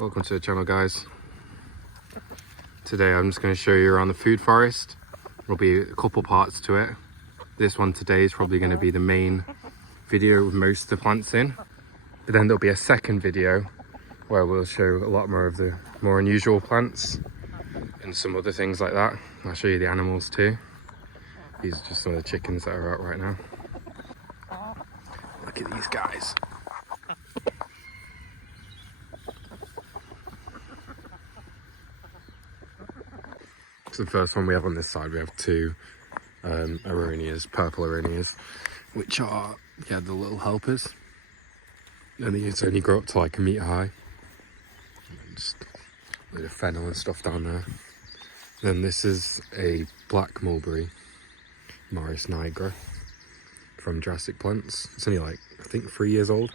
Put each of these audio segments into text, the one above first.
Welcome to the channel, guys. Today I'm just going to show you around the food forest. There'll be a couple parts to it. This one today is probably going to be the main video with most of the plants in, but then there'll be a second video where we'll show a lot more of the more unusual plants and some other things like that. I'll show you the animals too. These are just some of the chickens that are out right now. Look at these guys. So the first one we have on this side, we have two aronias, purple aronias, which are, the little helpers. And these only grow up to like a metre high. And just a load of fennel and stuff down there. Then this is a black mulberry, Morris nigra, from Jurassic Plants. It's only like, I think 3 years old.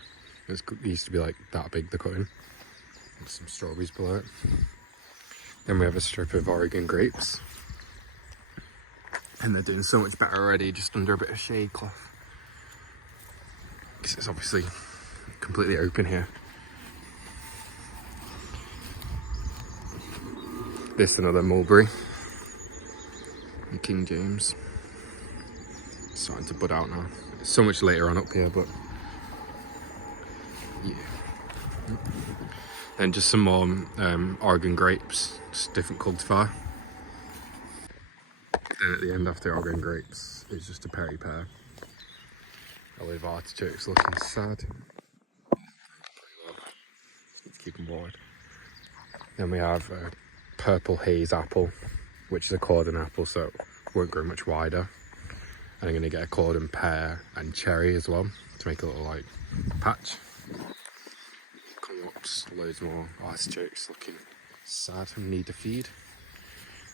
It used to be like that big, the cutting. And some strawberries below it. Then we have a strip of Oregon grapes. And they're doing so much better already, just under a bit of shade cloth. Because it's obviously completely open here. This is another mulberry. And King James. It's starting to bud out now. It's so much later on up here, but yeah. Then just some more Oregon grapes, just different cultivar. Then at the end after Oregon grapes is just a peri pear. A load of artichokes looking sad. Let's keep them bored. Then we have a purple haze apple, which is a cordon apple, so it won't grow much wider. And I'm going to get a cordon pear and cherry as well to make a little like patch. Just loads more artichokes looking sad and need to feed.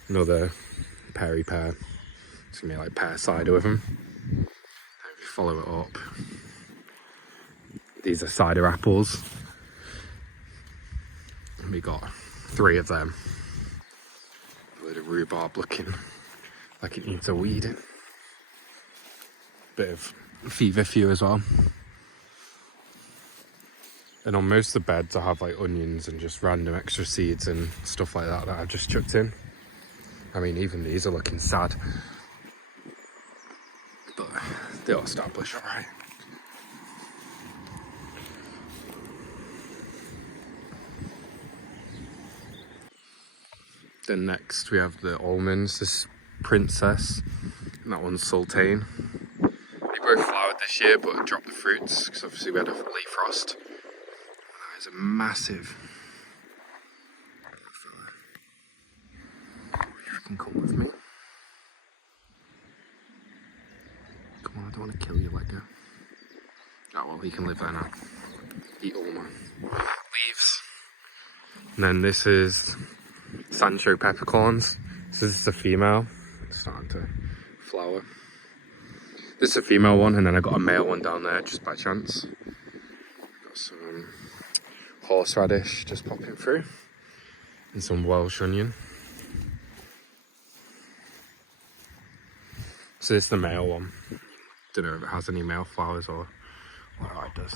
Another peri pear. It's gonna be like pear cider with them. And if you follow it up, these are cider apples. And we got 3 of them. A load of rhubarb looking like it needs a weeding. Bit of feverfew as well. And on most of the beds I have like onions and just random extra seeds and stuff like that I've just chucked in. I mean, even these are looking sad. But they'll establish alright. Then next we have the almonds, this Princess, and that one's Sultane. They both flowered this year but dropped the fruits because obviously we had a late frost. It's a massive fella. You can come with me. Come on, I don't want to kill you, let go. Oh well, he can live there now. Eat all my leaves. And then this is Sancho peppercorns. So this is a female. It's starting to flower. This is a female one, and then I got a male one down there just by chance. Got some horseradish just popping through, and some Welsh onion. So this is the male one. Don't know if it has any male flowers or what it does.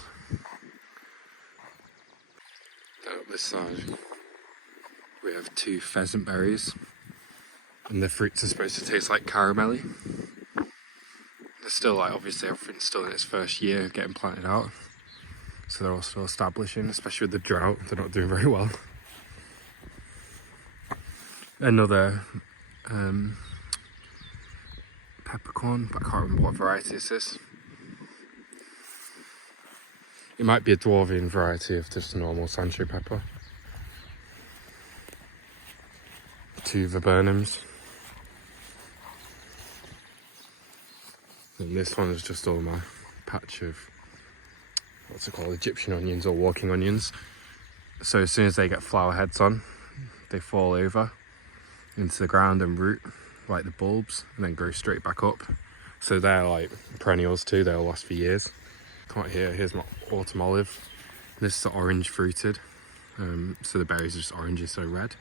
Then up this side we have 2 pheasant berries, and the fruits are supposed to taste like caramelly. They're still like, obviously everything's still in its first year getting planted out. So they're all still establishing, especially with the drought. They're not doing very well. Another peppercorn, but I can't remember what variety this is. It might be a dwarvian variety of just a normal Sancho pepper. 2 viburnums. And this one is just all my patch of, what's it called, Egyptian onions or walking onions. So as soon as they get flower heads on, they fall over into the ground and root like the bulbs and then grow straight back up. So they're like perennials too, they'll last for years. Come out here, here's my autumn olive. This is orange fruited, so the berries are just orange, so red.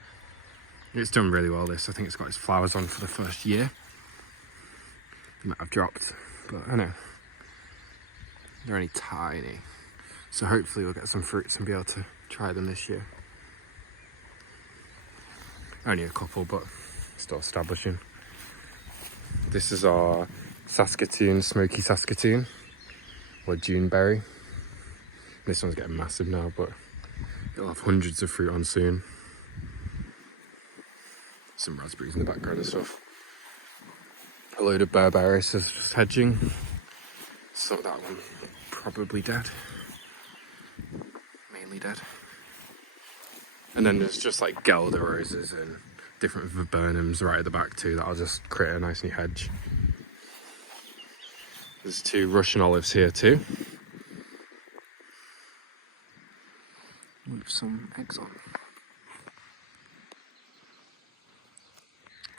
It's done really well, this. I think it's got its flowers on for the first year. They might have dropped, but I know. They're only tiny. So hopefully we'll get some fruits and be able to try them this year. Only a couple, but still establishing. This is our Saskatoon, smoky Saskatoon, or Juneberry. This one's getting massive now, but it'll have hundreds of fruit on soon. Some raspberries in the background and stuff. A load of berberis is just hedging. So that one probably dead. Mainly dead. And then there's just like Gelder roses and different viburnums right at the back too. That'll just create a nice new hedge. There's 2 Russian olives here too. With some eggs on.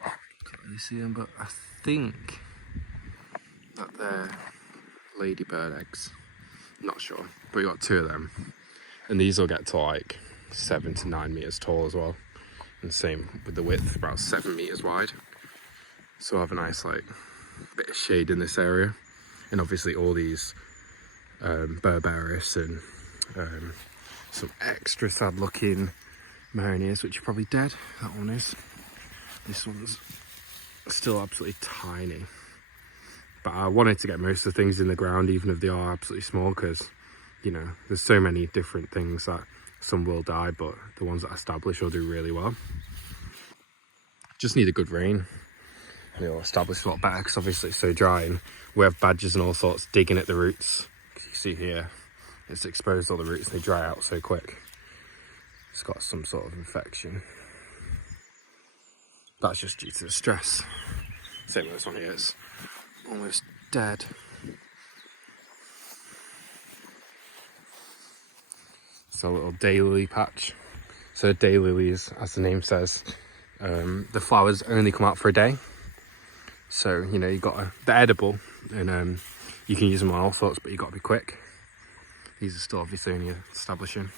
Can't really see them, but I think that they're ladybird eggs. Not sure, but we got 2 of them. And these will get to like 7 to 9 meters tall as well. And same with the width, about 7 meters wide. So we'll have a nice like bit of shade in this area. And obviously all these berberis and some extra sad looking mariniers, which are probably dead. That one is. This one's still absolutely tiny. But I wanted to get most of the things in the ground, even if they are absolutely small, because, you know, there's so many different things that some will die, but the ones that establish will do really well. Just need a good rain and it'll establish a lot better, because obviously it's so dry and we have badgers and all sorts digging at the roots. You see here, it's exposed all the roots and they dry out so quick. It's got some sort of infection. That's just due to the stress. Same with this one here, it's almost dead. It's a little daylily patch. So daylilies, as the name says, the flowers only come out for a day. So, you know, they're edible and you can use them on all sorts, but you got to be quick. These are still obviously only establishing.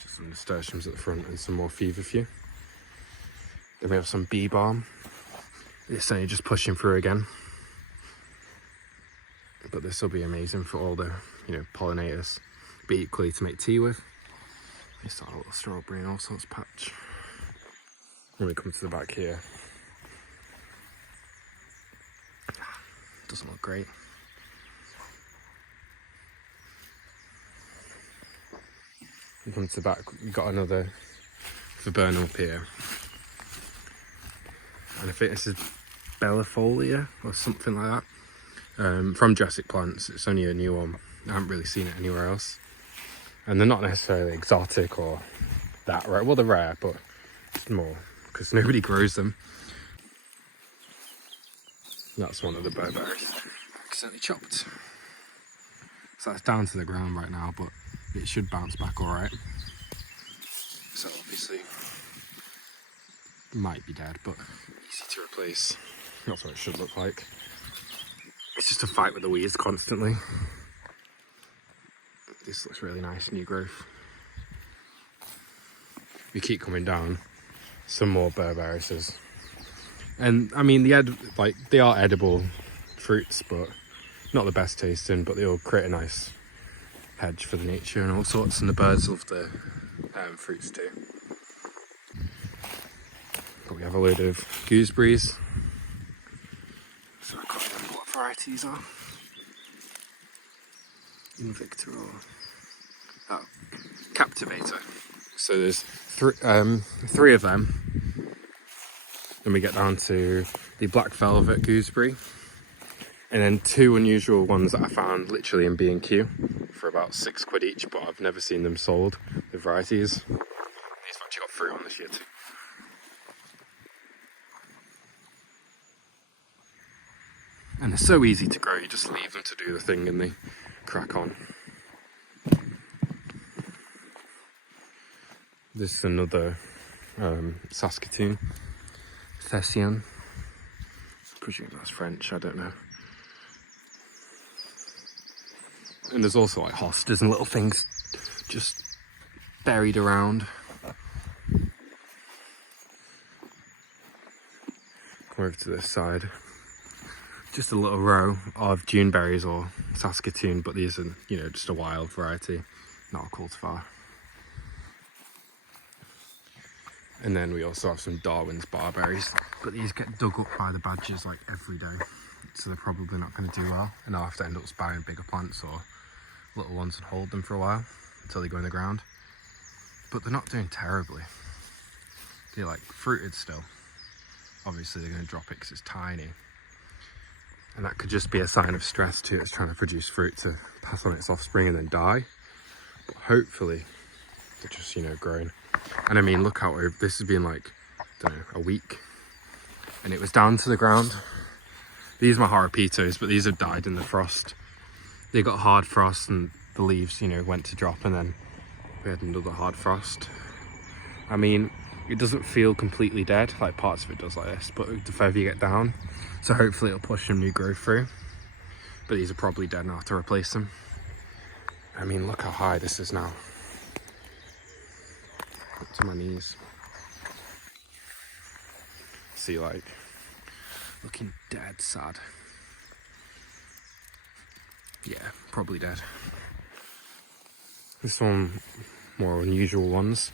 Just some nasturtiums at the front and some more feverfew. Then we have some bee balm. It's only just pushing through again. But this will be amazing for all the, you know, pollinators. Be equally to make tea with. It's got a little strawberry and all sorts patch. When we come to the back here, doesn't look great. We come to the back, we've got another viburnum up here. And I think this is Bellifolia or something like that. From Jurassic Plants, it's only a new one. I haven't really seen it anywhere else. And they're not necessarily exotic or that rare. Well, they're rare, but it's more because nobody grows them. That's one of the berberis accidentally chopped. So it's down to the ground right now, but it should bounce back all right. So obviously, might be dead, but easy to replace. That's what it should look like. It's just a fight with the weeds constantly. This looks really nice, new growth. We keep coming down, some more berberises. And I mean, they are edible fruits, but not the best tasting, but they all create a nice hedge for the nature and all sorts, and the birds love the fruits too. But we have a load of gooseberries. So I can't remember what varieties are. Invicta or Captivator. So there's three of them. Then we get down to the black velvet gooseberry, and then 2 unusual ones that I found literally in B&Q for about £6 each, but I've never seen them sold, the varieties. These have actually got fruit on this year too. And they're so easy to grow, you just leave them to do the thing and they crack on. This is another Saskatoon, Thessian. I presume that's French, I don't know. And there's also like hostas and little things just buried around. Come over to this side. Just a little row of Juneberries or Saskatoon, but these are, you know, just a wild variety, not a cultivar. And then we also have some Darwin's barberries, but these get dug up by the badgers like every day, so they're probably not going to do well, and I'll have to end up buying bigger plants or little ones and hold them for a while until they go in the ground. But they're not doing terribly. They're like fruited still. Obviously they're going to drop it because it's tiny, and that could just be a sign of stress too. It's trying to produce fruit to pass on its offspring and then die. But hopefully they're just, you know, growing. And I mean, look how this has been like, I don't know, a week, and it was down to the ground. These are my Harapitos, but these have died in the frost. They got hard frost and the leaves, you know, went to drop, and then we had another hard frost. I mean, it doesn't feel completely dead, like parts of it does like this, but the further you get down, so hopefully it'll push some new growth through. But these are probably dead and I'll have to replace them. I mean, look how high this is now. Up to my knees. See, like, looking dead sad. Yeah, probably dead. This one, more unusual ones.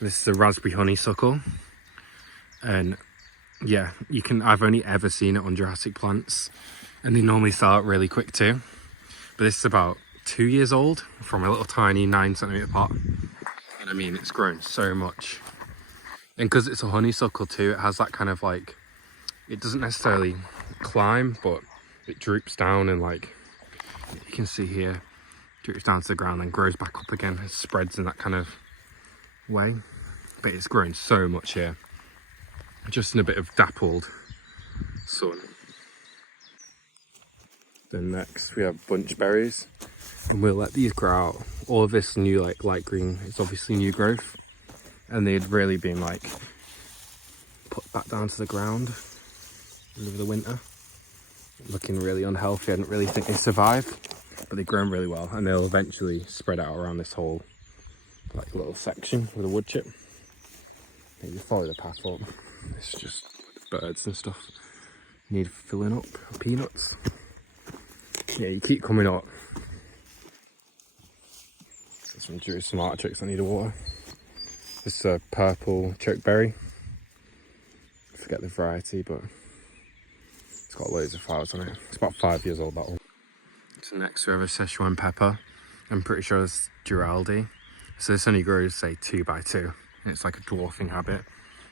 This is a raspberry honeysuckle, and yeah, I've only ever seen it on Jurassic plants, and they normally sell it really quick too. But this is about 2 years old from a little tiny 9cm pot, and I mean, it's grown so much. And because it's a honeysuckle too, it has that kind of like, it doesn't necessarily climb, but it droops down, and like you can see here, droops down to the ground and grows back up again. It spreads in that kind of way, but it's grown so much here, just in a bit of dappled sun. Then next we have bunch berries, and we'll let these grow out. All of this new like light green is obviously new growth, and they'd really been like put back down to the ground over the winter, looking really unhealthy. I didn't really think they survived, but they've grown really well, and they'll eventually spread out around this whole like little section with a wood chip. And you follow the path up. It's just birds and stuff need filling up. Peanuts. Yeah, you keep coming up. This one drew some artichokes that need water. This is a purple chokeberry. I forget the variety, but it's got loads of flowers on it. It's about 5 years old, that one. So next we have a Szechuan pepper. I'm pretty sure it's Giraldi. So this only grows, say, 2 by 2. And it's like a dwarfing habit.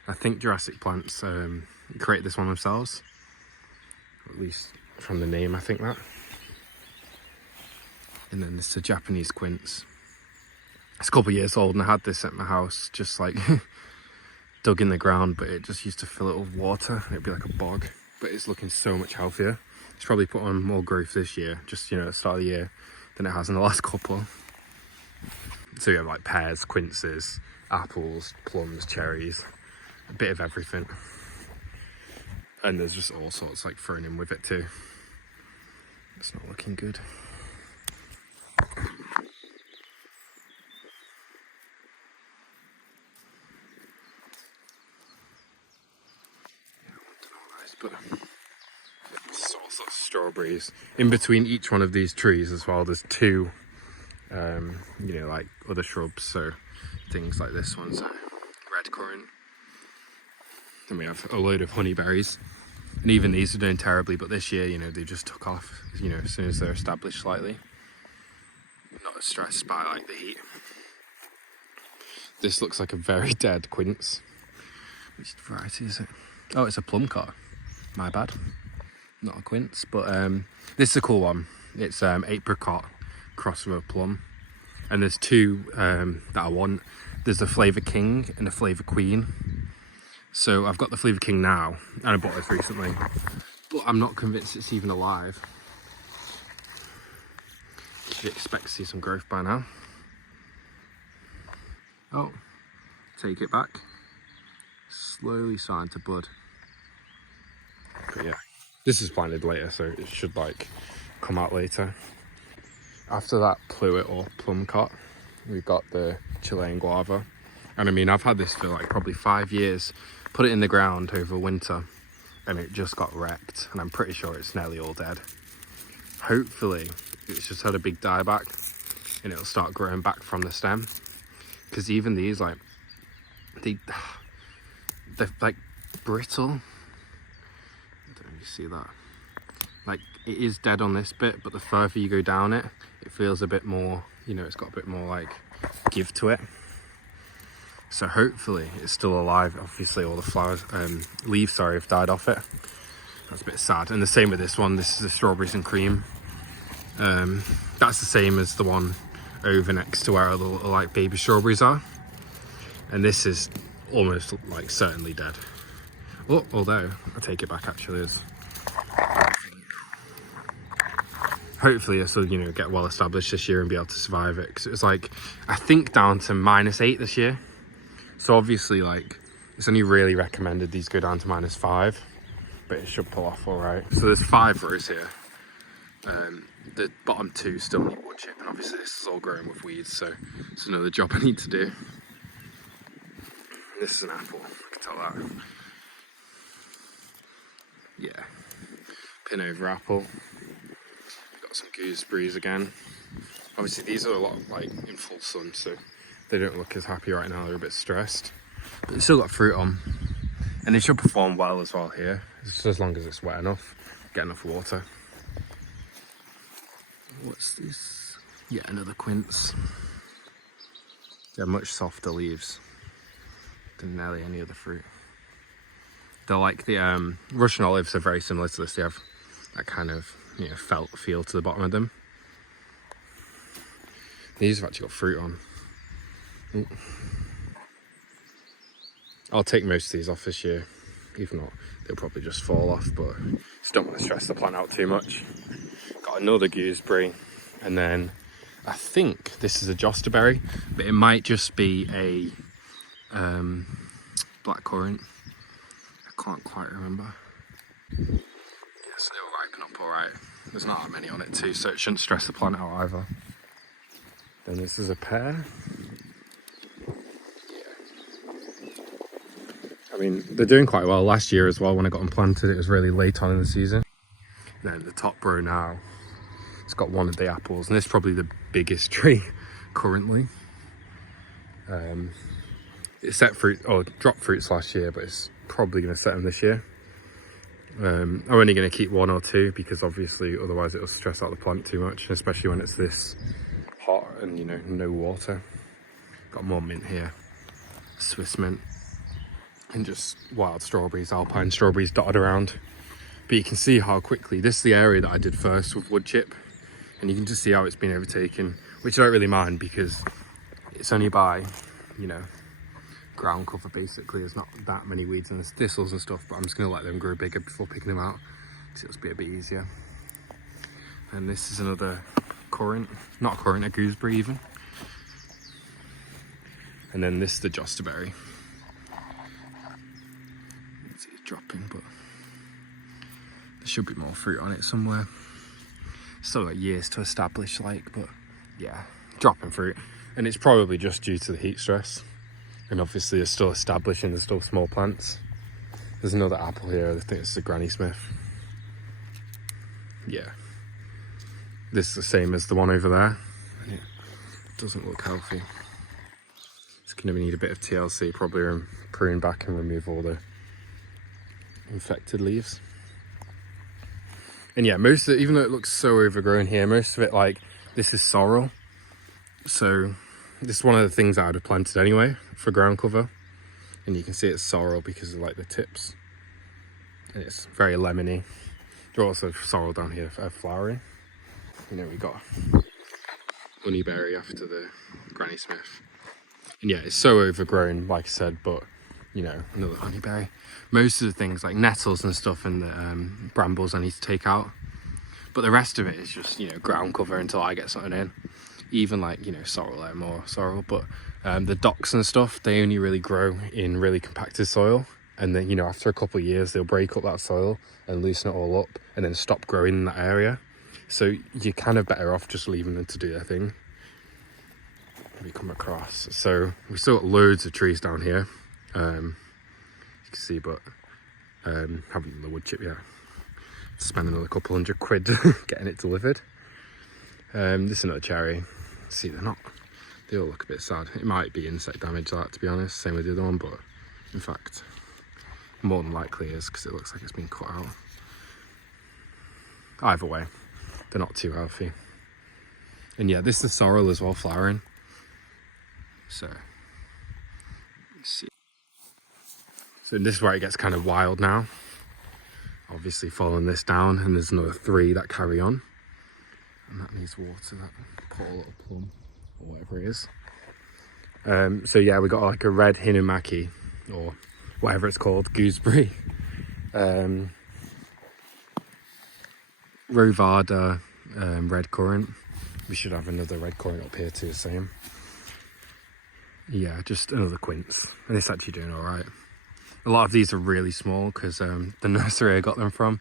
I think Jurassic plants create this one themselves. At least from the name, I think that. And then this is a Japanese quince. It's a couple of years old, and I had this at my house, just like dug in the ground, but it just used to fill it with water, and it'd be like a bog. But it's looking so much healthier. It's probably put on more growth this year, just, you know, at the start of the year, than it has in the last couple. So you have like pears, quinces, apples, plums, cherries, a bit of everything. And there's just all sorts like thrown in with it too. It's not looking good. But there's also strawberries in between each one of these trees as well. There's 2 you know, like other shrubs, so things like this one's red currant. Then we have a load of honeyberries, and even these are doing terribly, but this year, you know, they just took off, you know, as soon as they're established slightly. Not as stressed by like the heat. This looks like a very dead quince. Which variety is it? Oh, it's a plum cod. My bad. Not a quince, but this is a cool one. It's apricot crossed with a plum. And there's 2 that I want. There's a Flavour King and a Flavour Queen. So I've got the Flavour King now, and I bought this recently, but I'm not convinced it's even alive. Should expect to see some growth by now. Oh, take it back. Slowly starting to bud. But yeah, this is planted later, so it should like come out later. After that pluet or plum cot, we've got the Chilean guava. And I mean, I've had this for like probably 5 years. Put it in the ground over winter, and it just got wrecked. And I'm pretty sure it's nearly all dead. Hopefully, it's just had a big dieback, and it'll start growing back from the stem. Because even these, like, they're like brittle. I don't know if you see that. Like, it is dead on this bit, but the further you go down it, it feels a bit more, you know, it's got a bit more like give to it. So hopefully it's still alive. Obviously all the flowers, leaves, sorry, have died off it. That's a bit sad. And the same with this one. This is the strawberries and cream. That's the same as the one over next to where all the little, like, baby strawberries are. And this is almost like certainly dead. Oh, although I take it back, actually, is hopefully this will, you know, get well established this year and be able to survive it, because it was like, I think down to -8 this year. So obviously, like, it's only really recommended these go down to -5, but it should pull off all right. So there's 5 rows here. The bottom 2 still need wood chip, and obviously this is all growing with weeds, so it's another job I need to do. And this is an apple, I can tell that. Yeah, pin over apple. Got some gooseberries again. Obviously these are a lot like in full sun, so they don't look as happy right now. They're a bit stressed, but they've still got fruit on, and they should perform well as well here, just as long as it's wet enough, get enough water. What's this? Yeah, another quince. They're much softer leaves than nearly any other fruit. They're like the Russian olives are very similar to this. They have that kind of, you know, felt feel to the bottom of them. These have actually got fruit on. Ooh. I'll take most of these off this year. If not, they'll probably just fall off, but just don't want to stress the plant out too much. Got another gooseberry, and then I think this is a josterberry, but it might just be a blackcurrant. I can't quite remember. Yes, they'll ripen up all right. There's not that many on it too, so it shouldn't stress the plant out either. Then this is a pear. I mean, they're doing quite well. Last year as well, when I got them planted, it was really late on in the season. And then the top row now, it's got one of the apples, and it's probably the biggest tree currently. It set fruit, or dropped fruits last year, but it's probably going to set them this year. I'm only going to keep 1 or 2, because obviously otherwise it'll stress out the plant too much, especially when it's this hot and, you know, no water. Got more mint here, Swiss mint, and just wild strawberries, alpine strawberries dotted around. But you can see how quickly, this is the area that I did first with wood chip, and you can just see how it's been overtaken, which I don't really mind, because it's only by, you know, ground cover basically. There's not that many weeds and there's thistles and stuff, but I'm just going to let them grow bigger before picking them out, because it'll be a bit easier. And this is another currant, not a currant, a gooseberry even. And then this is the josterberry. It's dropping, but there should be more fruit on it somewhere. Still got years to establish, like, but yeah, dropping fruit. And it's probably just due to the heat stress. And obviously it's still establishing, there's still small plants. There's another apple here, I think it's the Granny Smith. Yeah. This is the same as the one over there. And it doesn't look healthy. It's going to need a bit of TLC, probably prune back and remove all the infected leaves. And yeah, most of it, even though it looks so overgrown here, most of it, like, this is sorrel. So this is one of the things I would have planted anyway for ground cover. And you can see it's sorrel because of, like, the tips. And it's very lemony. There's also sorrel down here for flowering. You know, we got honeyberry after the Granny Smith. And yeah, it's so overgrown, like I said, but, you know, another honeyberry. Most of the things like nettles and stuff and the brambles I need to take out. But the rest of it is just, you know, ground cover until I get something in. Even like, you know, sorrel, there, more sorrel. But the docks and stuff, they only really grow in really compacted soil. And then, you know, after a couple of years, they'll break up that soil and loosen it all up and then stop growing in that area. So you're kind of better off just leaving them to do their thing. We come across. So we've still got loads of trees down here. You can see, but haven't done the wood chip yet. Spend another couple $100 getting it delivered. This is another cherry. See, they They all look a bit sad. It might be insect damage, that, to be honest, same with the other one, but in fact, more than likely is, because it looks like it's been cut out. Either way, they're not too healthy. And yeah, this is the sorrel as well, flowering. So, let's see. So this is where it gets kind of wild now. Obviously following this down, and there's another 3 that carry on. And that needs water, that poor little plum, or whatever it is. So yeah, we got like a red hinumaki, or whatever it's called, gooseberry. Rovada, red currant. We should have another red currant up here too, same. Yeah, just another quince, and it's actually doing all right. A lot of these are really small because the nursery I got them from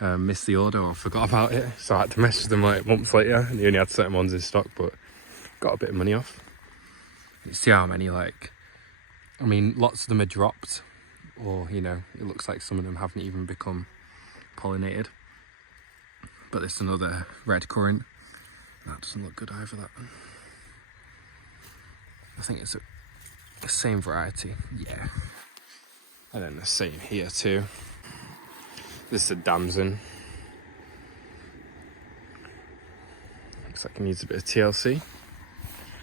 missed the order or forgot about it, so I had to message them like months later, and they only had certain ones in stock, but got a bit of money off. You see how many, like, I mean, lots of them are dropped, or, you know, it looks like some of them haven't even become pollinated. But there's another red currant. That doesn't look good either, that one. I think it's the same variety, yeah. And then the same here too. This is a damson. Looks like it needs a bit of TLC.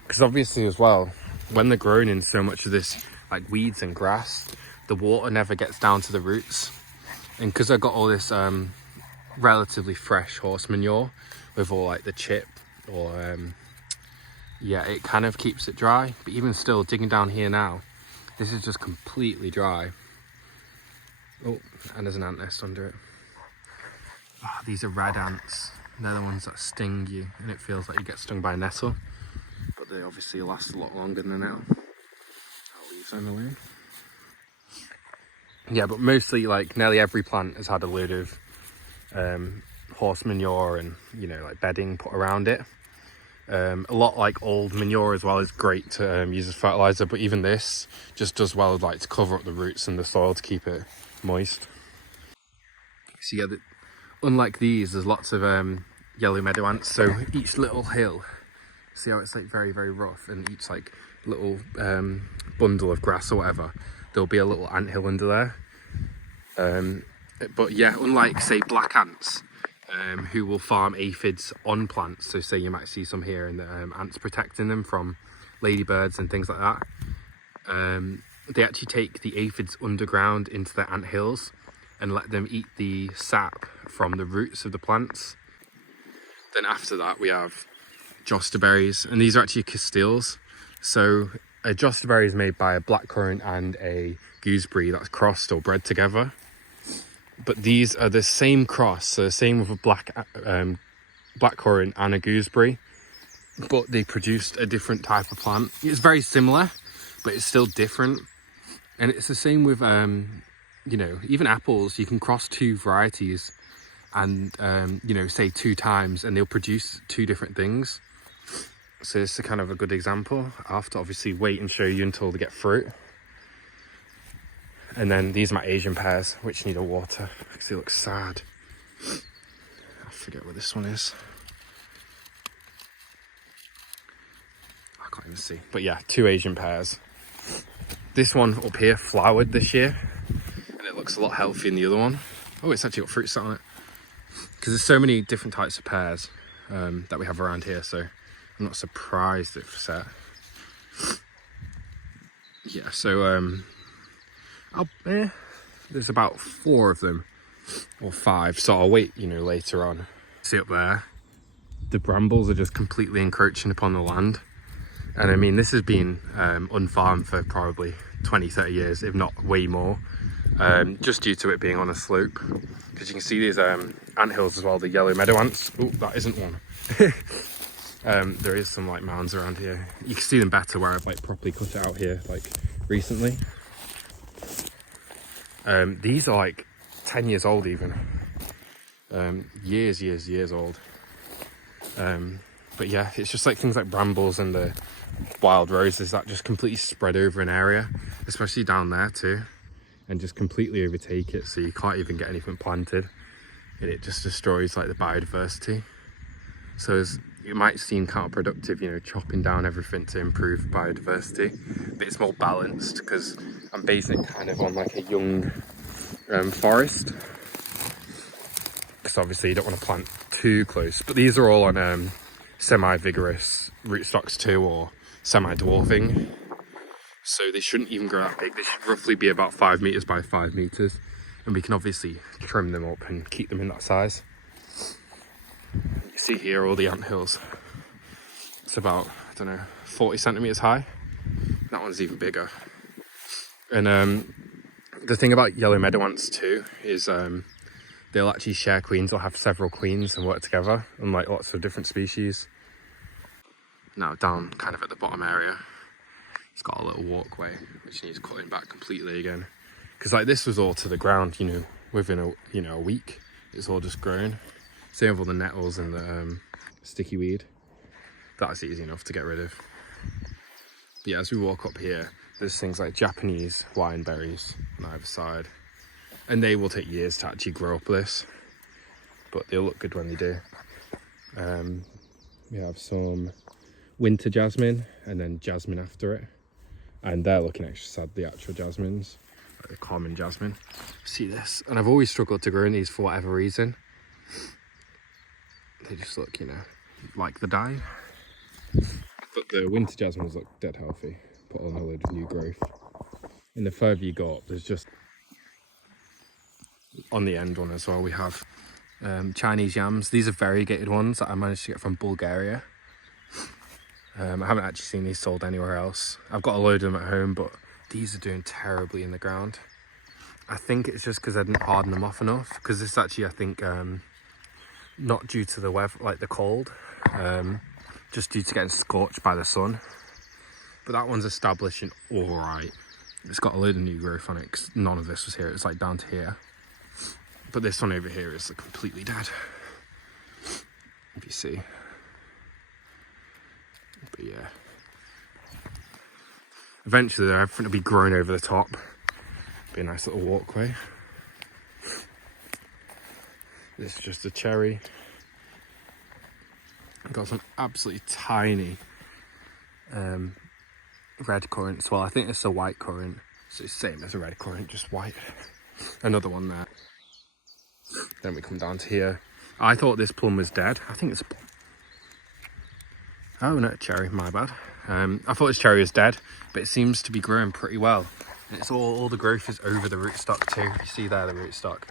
Because obviously as well, when they're growing in so much of this like weeds and grass, the water never gets down to the roots. And because I got all this relatively fresh horse manure with all like the chip, or yeah, it kind of keeps it dry. But even still, digging down here now, this is just completely dry. Oh, and there's an ant nest under it. Oh, these are rad ants. They're the ones that sting you, and it feels like you get stung by a nettle. But they obviously last a lot longer than now. I'll leave them alone. Yeah, but mostly, like, nearly every plant has had a load of horse manure and, you know, like bedding put around it. A lot like old manure as well is great to use as fertilizer, but even this just does well, like, to cover up the roots and the soil to keep it moist. So yeah, unlike these, there's lots of yellow meadow ants. So each little hill, see how it's like very, very rough, and each like little bundle of grass or whatever, there'll be a little ant hill under there. But yeah, unlike say black ants, who will farm aphids on plants, so say you might see some here, and the ants protecting them from ladybirds and things like that. They actually take the aphids underground into the ant hills and let them eat the sap from the roots of the plants. Then after that we have josterberries, and these are actually castils. So a josterberry is made by a blackcurrant and a gooseberry that's crossed or bred together. But these are the same cross, so the same with a blackcurrant and a gooseberry, but they produced a different type of plant. It's very similar, but it's still different. And it's the same with, you know, even apples. You can cross 2 varieties and, you know, say 2 times, and they'll produce 2 different things. So this is kind of a good example. I'll have to obviously wait and show you until they get fruit. And then these are my Asian pears, which need a water because they look sad. I forget what this one is. I can't even see. But yeah, 2 Asian pears. This one up here flowered this year, and it looks a lot healthier than the other one. Oh, it's actually got fruit set on it. Because there's so many different types of pears that we have around here, so I'm not surprised it's set. Yeah, so there's about 4 of them, or 5, so I'll wait, you know, later on. See up there, the brambles are just completely encroaching upon the land. And I mean, this has been unfarmed for probably 20-30 years, if not way more, just due to it being on a slope. Because you can see these ant hills as well, the yellow meadow ants. Oh, that isn't one. There is some like mounds around here. You can see them better where I've like properly cut it out here, like recently. These are like 10 years old even. Years old. But yeah, it's just like things like brambles and the wild roses that just completely spread over an area, especially down there too, and just completely overtake it, so you can't even get anything planted, and it just destroys like the biodiversity. So it's it might seem counterproductive, you know, chopping down everything to improve biodiversity, but it's more balanced because I'm basing it kind of on like a young forest, because obviously you don't want to plant too close. But these are all on semi-vigorous rootstocks too, or semi-dwarfing, so they shouldn't even grow that big. They should roughly be about 5 meters by 5 meters, and we can obviously trim them up and keep them in that size. You see here all the anthills. It's about, I don't know, 40 centimeters high. That one's even bigger. And the thing about yellow meadow ants too is they'll actually share queens. They'll have several queens and work together, unlike lots of different species. Now down kind of at the bottom area, it's got a little walkway which needs cutting back completely again, because like this was all to the ground, you know, within a week. It's all just grown. Same with all the nettles and the sticky weed. That's easy enough to get rid of. But yeah, as we walk up here, there's things like Japanese wine berries on either side, and they will take years to actually grow up this, but they'll look good when they do. We have some winter jasmine and then jasmine after it, and they're looking extra sad, the actual jasmines, like the common jasmine. See this? And I've always struggled to grow in these for whatever reason. They just look, you know, like the dye. But the winter jasmines look dead healthy, put on a load of new growth. And the further you go up, there's just, on the end one as well, we have Chinese yams. These are variegated ones that I managed to get from Bulgaria. I haven't actually seen these sold anywhere else. I've got a load of them at home, but these are doing terribly in the ground. I think it's just because I didn't harden them off enough, because this is actually, I think, not due to the weather, like the cold, just due to getting scorched by the sun. But that one's establishing all right. It's got a load of new growth on it because none of this was here. It's like down to here. But this one over here is like completely dead, if you see. But yeah, eventually everything will be growing over the top. Be a nice little walkway. This is just a cherry. I've got some absolutely tiny red currants. Well, I think it's a white currant, so it's the same as a red currant, just white. Another one there. Then we come down to here. I thought this plum was dead. I think it's a plum. Oh no, cherry, my bad. I thought this cherry was dead, but it seems to be growing pretty well. And it's all the growth is over the rootstock too. You see there the rootstock.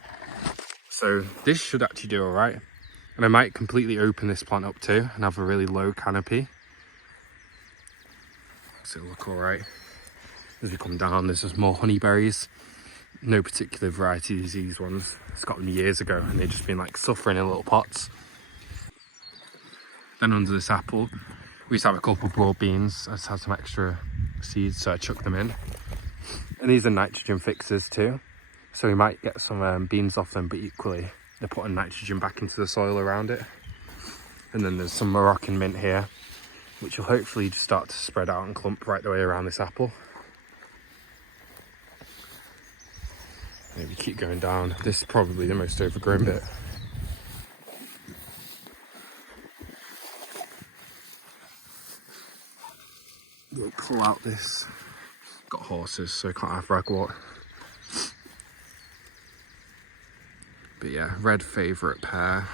So this should actually do all right. And I might completely open this plant up too and have a really low canopy. So it'll look all right. As we come down, there's just more honeyberries. No particular variety of these ones. It's got them years ago and they've just been like suffering in little pots. Then under this apple, we used to have a couple of broad beans. I just had some extra seeds, so I chucked them in. And these are nitrogen fixers too. So we might get some beans off them, but equally they're putting nitrogen back into the soil around it. And then there's some Moroccan mint here, which will hopefully just start to spread out and clump right the way around this apple. Maybe keep going down. This is probably the most overgrown bit. We'll pull out this. Got horses, so I can't have ragwort. But yeah, red favourite pear.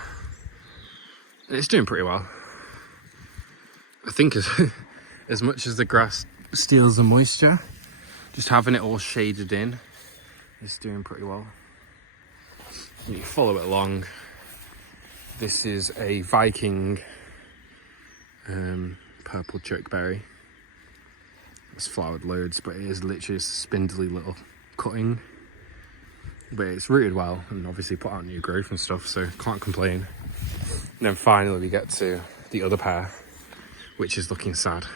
It's doing pretty well. I think as much as the grass steals the moisture, just having it all shaded in is doing pretty well. You follow it along. This is a Viking purple chokeberry. It's flowered loads, but it is literally a spindly little cutting. But it's rooted well and obviously put out new growth and stuff, so can't complain. And then finally we get to the other pear, which is looking sad.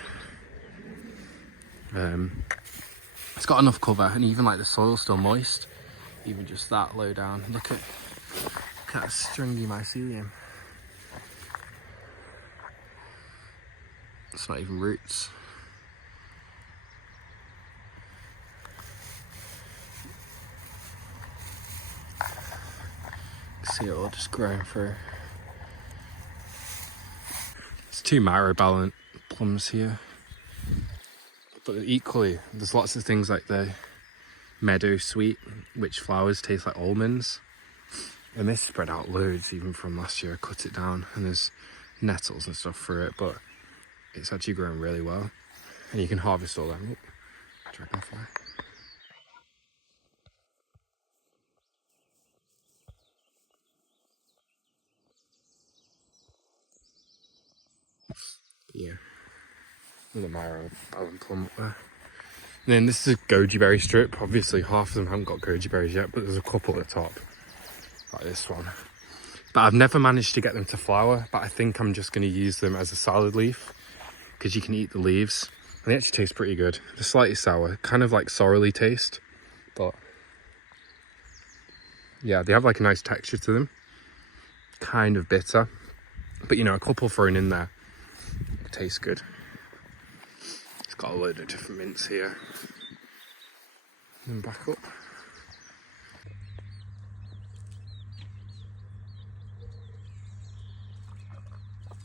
It's got enough cover, and even like the soil's still moist, even just that low down. Look at that stringy mycelium. It's not even roots. See it all just growing through. It's 2 microbalance plums here. But equally, there's lots of things like the meadow sweet, which flowers taste like almonds. And this spread out loads even from last year. I cut it down and there's nettles and stuff through it, but it's actually growing really well. And you can harvest all them. Oh, dragonfly. Yeah. There's a Myro Ballan plum up there. And then this is a goji berry strip. Obviously half of them haven't got goji berries yet, but there's a couple at the top. Like this one. But I've never managed to get them to flower, but I think I'm just going to use them as a salad leaf because you can eat the leaves. And they actually taste pretty good. They're slightly sour, kind of like sorrely taste, but yeah, they have like a nice texture to them. Kind of bitter, but you know, a couple thrown in there, it tastes good. It's got a load of different mints here. And back up.